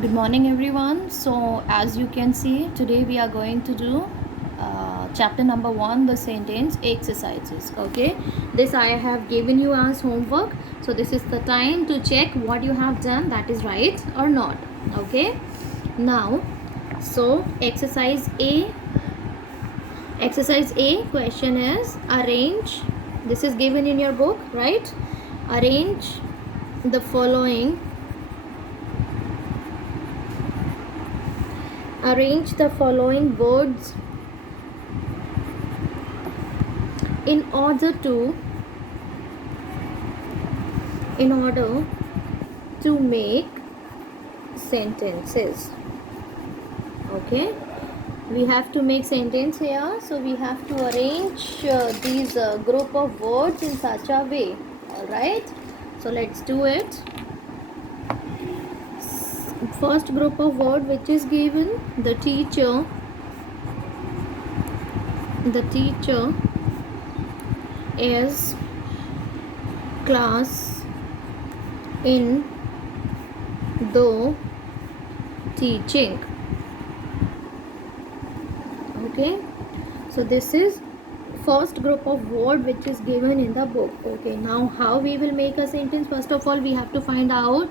Good morning, everyone. So, as you can see, today we are going to do chapter number 1, the sentence exercises. Okay, this I have given you as homework. So, this is the time to check what you have done, that is right or not. Okay, now, so exercise A question is arrange. This is given in your book, right? Arrange the following words in order to make sentences. Okay, we have to make sentence here, so we have to arrange these group of words in such a way. All right, so let's do it. First group of word which is given, the teacher is class in the teaching. Okay, so this is first group of word which is given in the book. Okay, now how we will make a sentence? First of all, we have to find out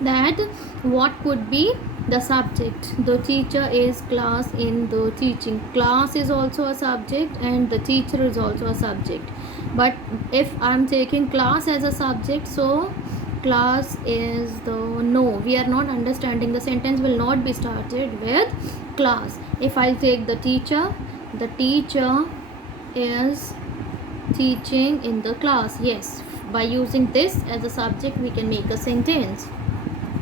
that what could be the subject. The teacher is class in the teaching. Class is also a subject and the teacher is also a subject. But if I'm taking class as a subject, so class is the, no, we are not understanding. The sentence will not be started with class. If I take the teacher is teaching in the class. Yes, by using this as a subject we can make a sentence.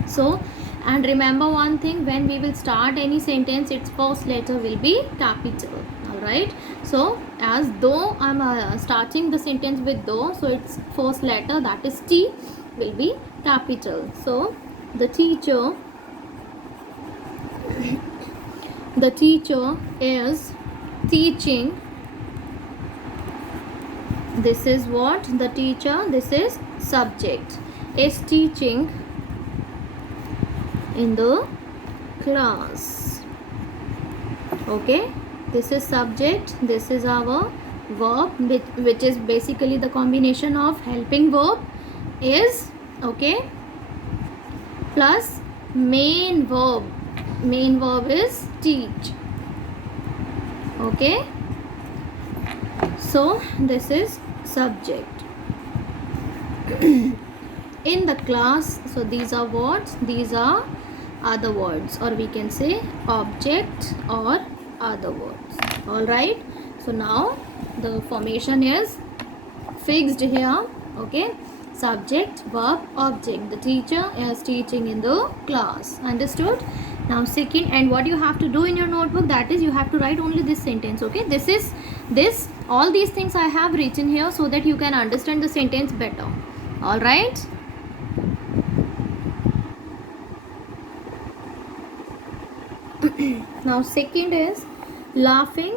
So, and remember one thing, when we will start any sentence, its first letter will be capital. All right, so as though I'm starting the sentence with though, so its first letter, that is T, will be capital. So the teacher is teaching. This is what? The teacher, this is subject, is teaching in the class. Okay, this is subject, this is our verb, which is basically the combination of helping verb is, okay, plus main verb. Main verb is teach. Okay, so this is subject. In the class, so these are words, these are other words, or we can say object or other words. All right, so now the formation is fixed here. Okay, subject, verb, object. The teacher is teaching in the class. Understood? Now second, and what you have to do in your notebook, that is you have to write only this sentence. Okay, this all these things I have written here so that you can understand the sentence better. All right, now second is laughing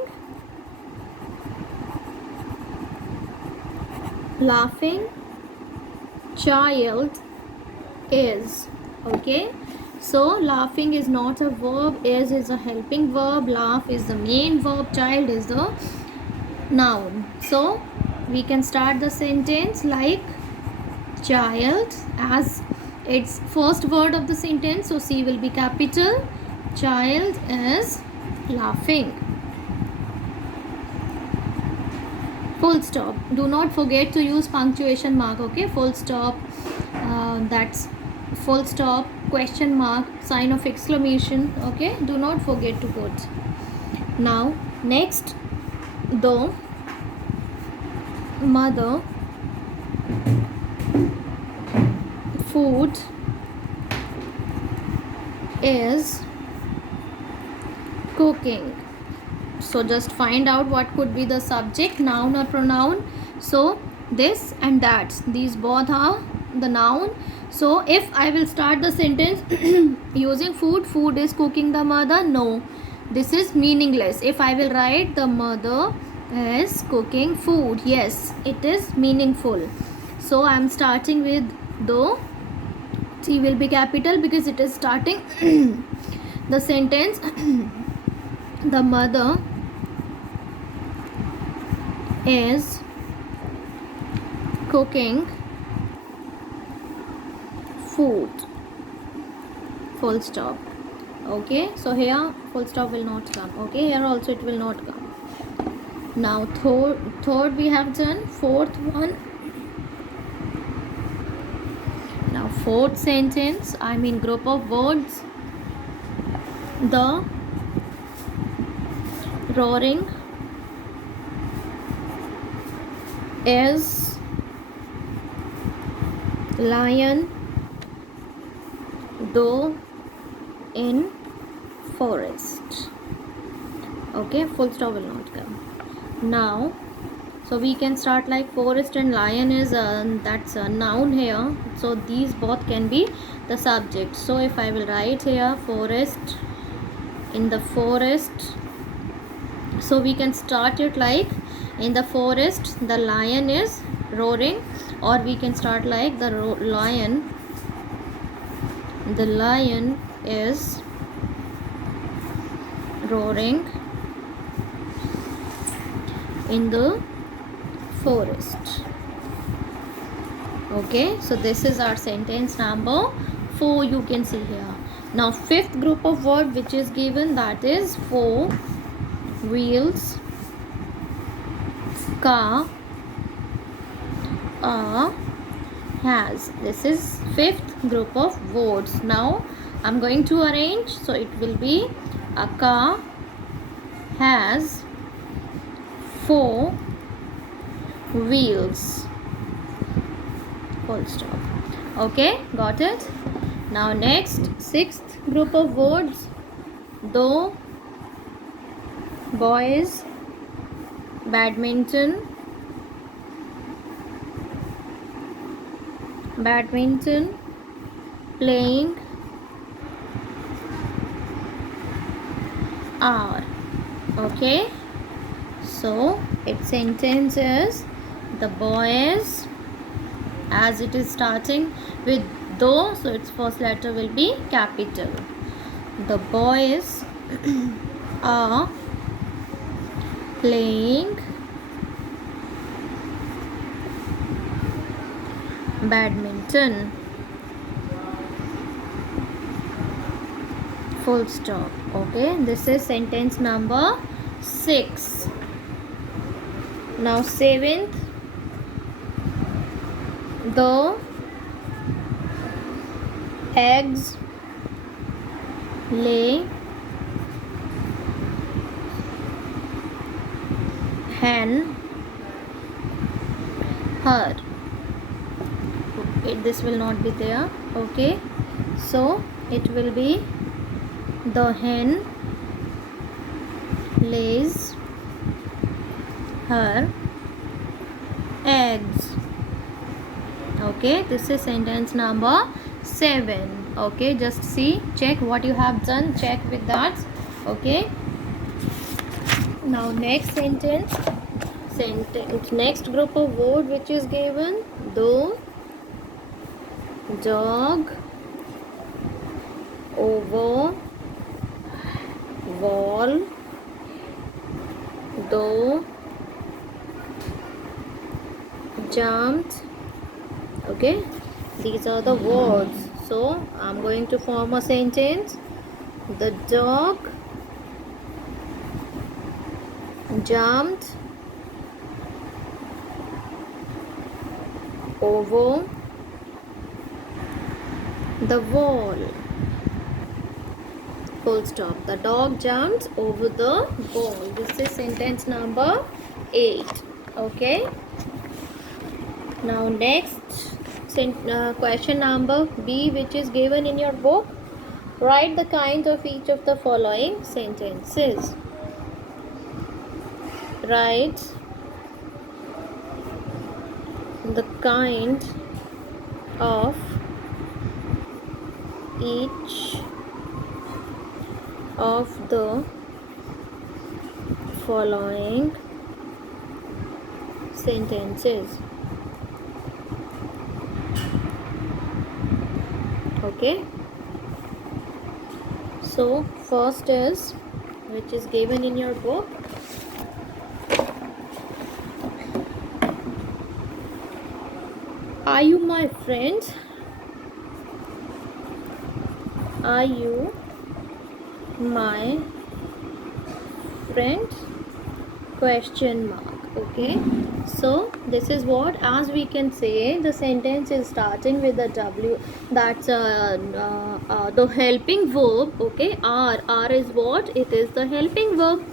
child is. Okay, so laughing is not a verb, is a helping verb, laugh is the main verb, child is the noun. So we can start the sentence like child as its first word of the sentence, so C will be capital. Child is laughing. Full stop. Do not forget to use punctuation mark. Okay, full stop, that's full stop, question mark, sign of exclamation. Okay, do not forget to put. Now next, the mother food is cooking. So just find out what could be the subject, noun or pronoun. So this and that, these both are the noun. So if I will start the sentence using food is cooking the mother, no, this is meaningless. If I will write the mother is cooking food, yes, it is meaningful. So I am starting with the T will be capital because it is starting the sentence. The mother is cooking food, full stop. Okay, so here full stop will not come. Okay, here also it will not come. Now third we have done. Fourth one. Now fourth sentence, I mean group of words. The roaring is lion though in forest. Okay, full stop will not come. Now, so we can start like forest and lion is that's a noun here, so these both can be the subject. So if I will write here forest, in the forest, so we can start it like in the forest the lion is roaring, or we can start like the lion is roaring in the forest. Okay, so this is our sentence number 4, you can see here. Now fifth group of word which is given, that is 4 wheels, car, has. This is fifth group of words. Now I'm going to arrange, so it will be a car has 4 wheels, full stop. Okay, got it. Now next, sixth group of words, though boys badminton playing are. Okay, so its sentence is the boys, as it is starting with though, so its first letter will be capital. The boys are playing badminton, full stop. Okay, this is sentence number 6. Now seventh, the eggs lay hen her. This will not be there. Okay, so it will be the hen lays her eggs. Okay, this is sentence number 7. Okay, just see, check what you have done, check with that. Okay, now next sentence, next group of word which is given, the dog over wall, the jumped. Okay, these are the words, so I'm going to form a sentence. The dog jumped over the wall, full stop. The dog jumped over the wall. This is sentence number 8. Okay, now next question number B, which is given in your book. Write the kind of each of the following sentences. Write the kind of each of the following sentences. Okay, so first is, which is given in your book, are you my friend? Are you my friend? Question mark. Okay, so this is what, as we can say, the sentence is starting with the W. That's the helping verb. Okay, R is what? It is the helping verb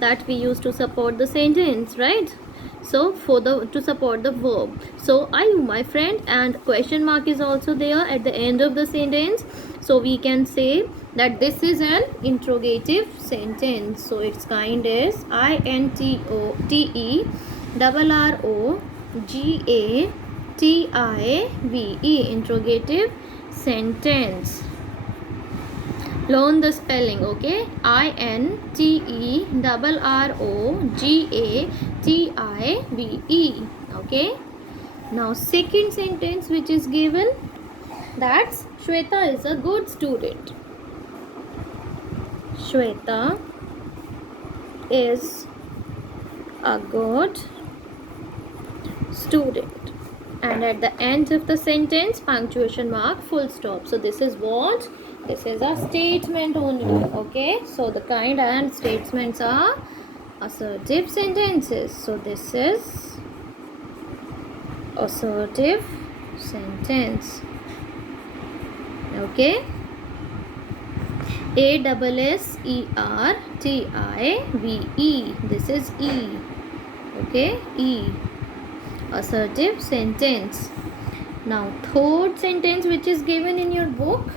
that we use to support the sentence, right? So for the to support the verb, so are you my friend, and question mark is also there at the end of the sentence. So we can say that this is an interrogative sentence. So its kind is INTOTE RROGATIVE, interrogative sentence. Learn the spelling. Okay, INTERROGATIVE. Okay, now second sentence which is given, that's Shweta is a good student. Shweta is a good student, and at the end of the sentence, punctuation mark, full stop. So this is what? This is a statement only. Okay, so the kind and statements are assertive sentences. So this is assertive sentence. Okay, ASSERTIVE, this is E. Okay, E, assertive sentence. Now third sentence which is given in your book,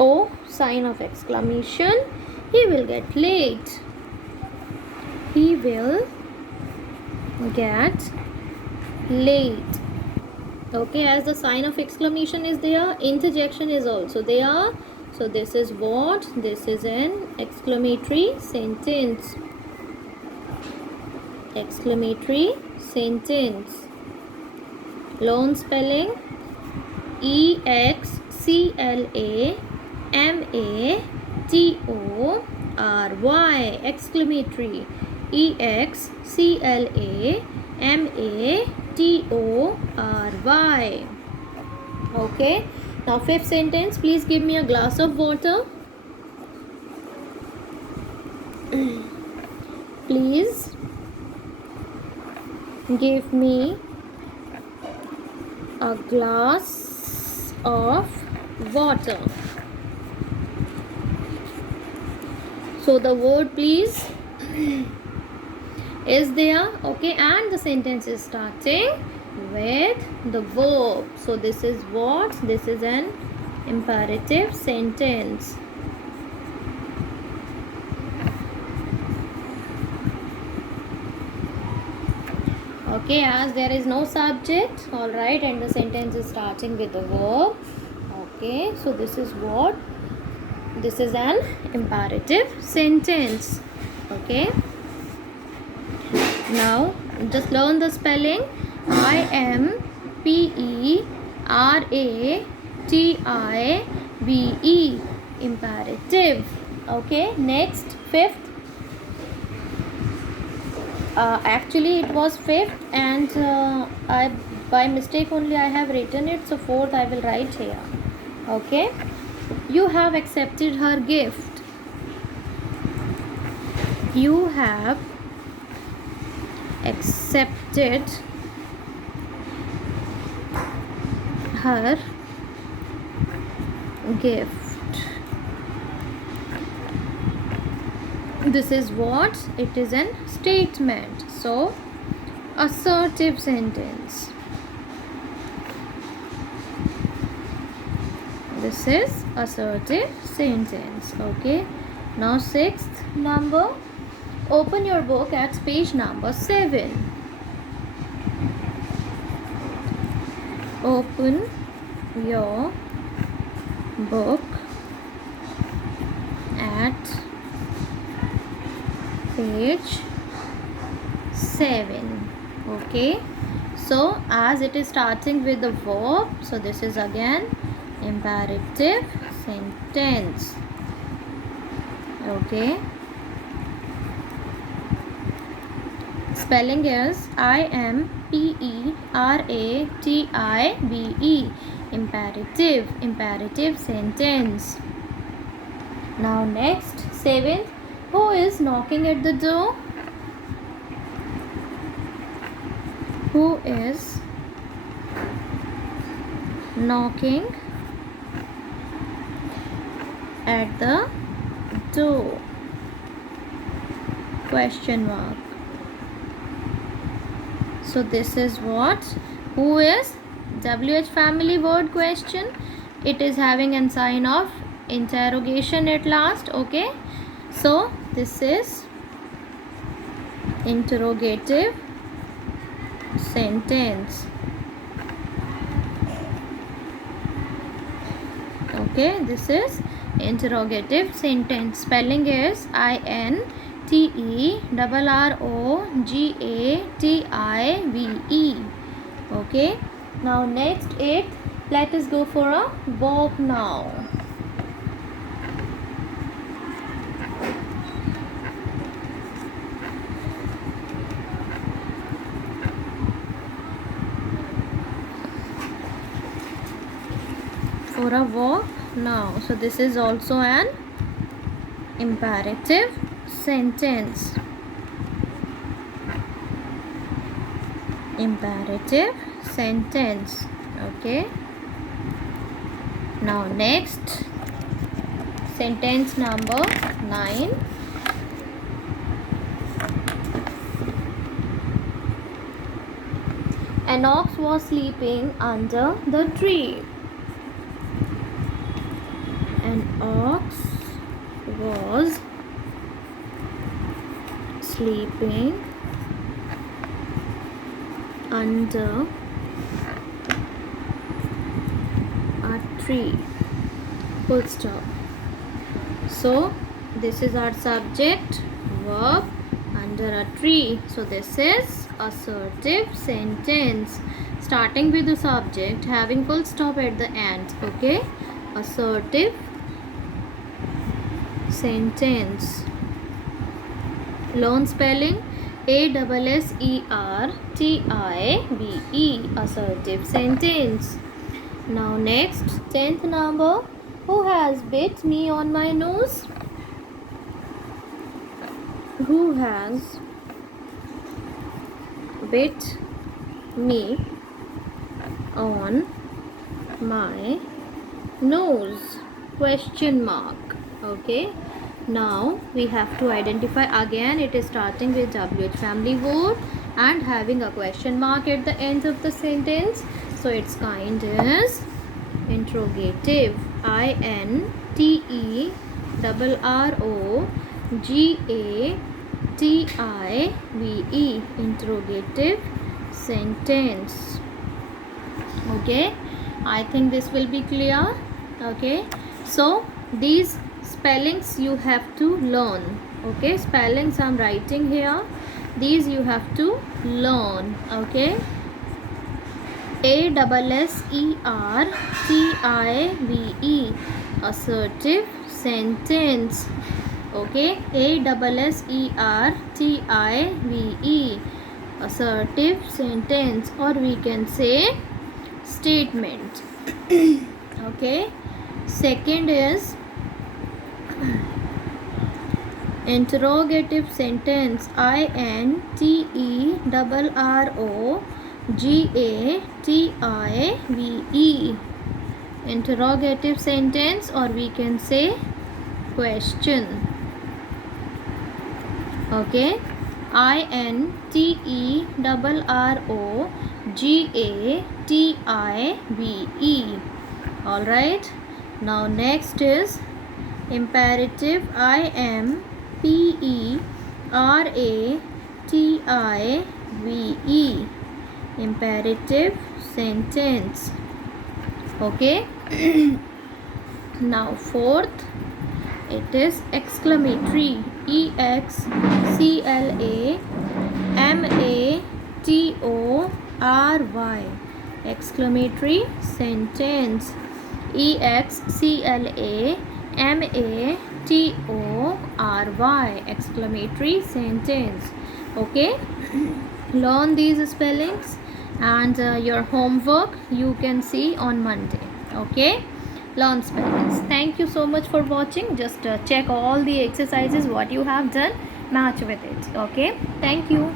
O, sign of exclamation, he will get late. He will get late. Okay, as the sign of exclamation is there, interjection is also there. So this is what? This is an exclamatory sentence. Exclamatory sentence. Learn spelling. EXCLAMATORY, exclamatory. EXCLAMATORY. Okay, now fifth sentence, please give me a glass of water. Please give me a glass of water. So the word please is there. Okay, and the sentence is starting with the verb. So this is what? This is an imperative sentence. Okay, as there is no subject, all right, and the sentence is starting with the verb. Okay, so this is what? This is an imperative sentence. Okay, now just learn the spelling. IMPERATIVE, imperative. Okay, next, fifth. Actually it was fifth, and I by mistake only I have written it, so fourth I will write here. Okay, you have accepted her gift. You have accepted her gift. This is what? It is an statement. So assertive sentence. This is assertive sentence. Okay, now sixth number, open your book at page number 7. Open your book at page 7. Okay, So as it is starting with the verb, so this is again imperative sentence. Okay. Spelling is IMPERATIVE. Imperative sentence. Now next, 7th. Who is knocking at the door? Who is knocking at the door? Question mark. So this is what? Who is? WH family word question. It is having a sign of interrogation at last. Okay. So this is interrogative sentence. Okay, this is interrogative sentence. Spelling is INTERROGATIVE. Okay, now next 8th, let us go for a walk now. For a walk now. So this is also an imperative sentence. Imperative sentence. Okay. Now next, sentence number 9. An ox was sleeping under the tree. An ox was sleeping under a tree. Full stop. So this is our subject, verb, under a tree. So this is assertive sentence, starting with the subject, having full stop at the end. Okay, assertive sentence. Learn spelling. ASSERTIVE. Assertive sentence. Now next, 10th number. Who has bit me on my nose? Who has bit me on my nose? Question mark. Okay. Now we have to identify again. It is starting with WH family word and having a question mark at the end of the sentence. So its kind is interrogative. INTERROGATIVE. Interrogative sentence. Okay, I think this will be clear. Okay, so these spellings you have to learn. Okay, spellings I'm writing here, these you have to learn. Okay, ASSERTIVE. Assertive sentence. Okay, ASSERTIVE. Assertive sentence, or we can say statement. Okay, second is interrogative sentence. INTERROGATIVE. Interrogative sentence, or we can say question. Okay, INTERROGATIVE. All right. Now next is imperative. IMPERATIVE. Imperative sentence. Okay. Now fourth, it is exclamatory. EXCLAMATORY. R-Y. Exclamatory sentence. EXCLAMATORY. Exclamatory sentence. Okay. Learn these spellings, and your homework you can see on Monday. Okay. Learn spellings. Thank you so much for watching. Just check all the exercises what you have done, match with it. Okay. Thank you.